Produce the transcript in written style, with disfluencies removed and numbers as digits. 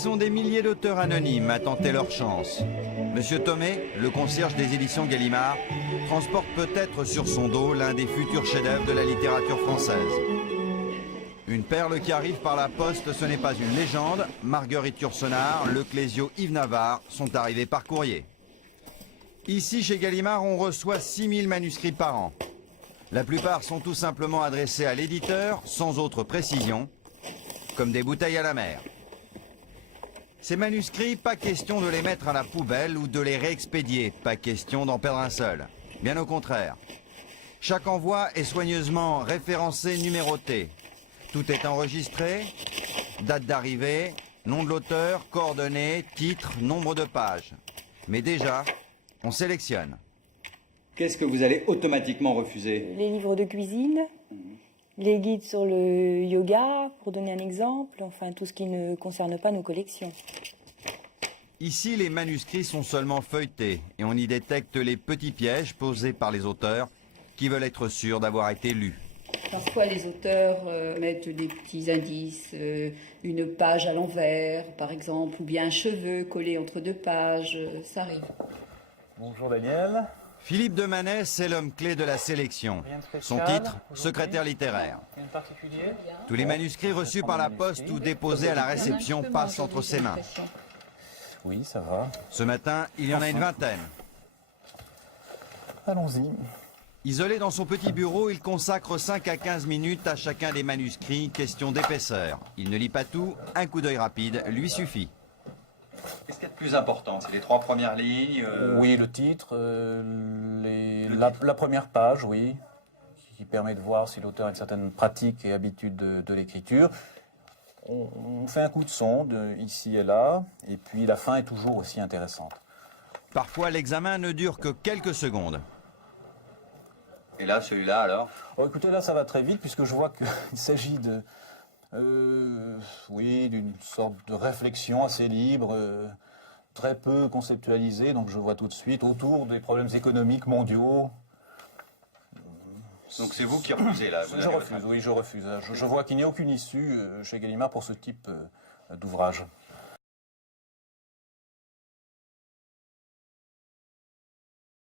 sont des milliers d'auteurs anonymes à tenter leur chance. Monsieur Thomé, le concierge des éditions Gallimard, transporte peut-être sur son dos l'un des futurs chefs-d'œuvre de la littérature française. Une perle qui arrive par la poste, ce n'est pas une légende. Marguerite Yourcenar, le Clésio Yves Navarre sont arrivés par courrier. Ici, chez Gallimard, on reçoit 6000 manuscrits par an. La plupart sont tout simplement adressés à l'éditeur, sans autre précision, comme des bouteilles à la mer. Ces manuscrits, pas question de les mettre à la poubelle ou de les réexpédier, pas question d'en perdre un seul. Bien au contraire. Chaque envoi est soigneusement référencé, numéroté. Tout est enregistré, date d'arrivée, nom de l'auteur, coordonnées, titre, nombre de pages. Mais déjà, on sélectionne. Qu'est-ce que vous allez automatiquement refuser? Les livres de cuisine, les guides sur le yoga, pour donner un exemple, enfin tout ce qui ne concerne pas nos collections. Ici, les manuscrits sont seulement feuilletés et on y détecte les petits pièges posés par les auteurs qui veulent être sûrs d'avoir été lus. Parfois, les auteurs mettent des petits indices, une page à l'envers, par exemple, ou bien un cheveu collé entre deux pages, ça arrive. Bonjour Daniel. Philippe de Manet, c'est l'homme clé de la sélection. Son titre, secrétaire littéraire. Rien de particulier? Tous les manuscrits reçus par la poste ou déposés à la réception passent entre ses mains. Oui, ça va. Ce matin, il y en a une vingtaine. Allons-y. Isolé dans son petit bureau, il consacre 5 à 15 minutes à chacun des manuscrits, question d'épaisseur. Il ne lit pas tout, un coup d'œil rapide lui suffit. Qu'est-ce qui est le plus important? C'est les 3 premières lignes Oui, le titre, la première page, oui, qui permet de voir si l'auteur a une certaine pratique et habitude de l'écriture. On fait un coup de sonde ici et là, et puis la fin est toujours aussi intéressante. Parfois, l'examen ne dure que quelques secondes. Et là, celui-là, alors? Oh, écoutez, là, ça va très vite, puisque je vois qu'il s'agit de... oui, d'une sorte de réflexion assez libre, très peu conceptualisée, donc je vois tout de suite autour des problèmes économiques mondiaux. Donc c'est vous qui refusez, là? Je refuse, oui, je refuse. Je vois qu'il n'y a aucune issue chez Gallimard pour ce type d'ouvrage.